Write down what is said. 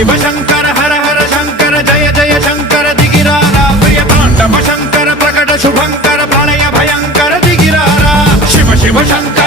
शिव शंकर हर हर शंकर जय जय शंकर दिगिरारा प्रिय तांडव शंकर प्रकट शुभंकर प्रलय भयंकर दिगिरारा शिव शिव शंकर